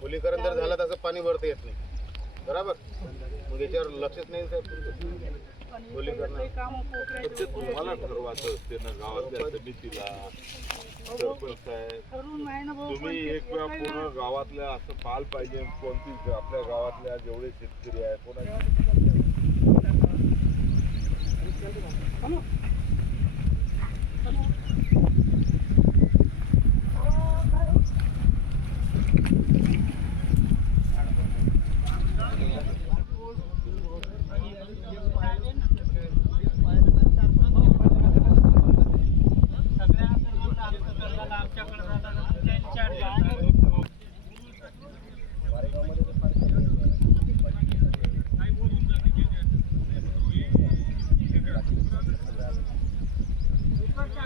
खोलीकरण जर झालं तसं पाणी वरती येत नाही. बरोबर मग याच्यावर लक्षच नाही साहेब तुमचं. खोलीकरण. ते तुम्हाला ठरवायचं असते ना गावातल्या समितीला सरपंच आहे तुम्ही एक वेळा पूर्ण गावातल्या असं पाल पाहिजे कोणती आपल्या गावातल्या जेवढे शेतकरी आहे कोणाची?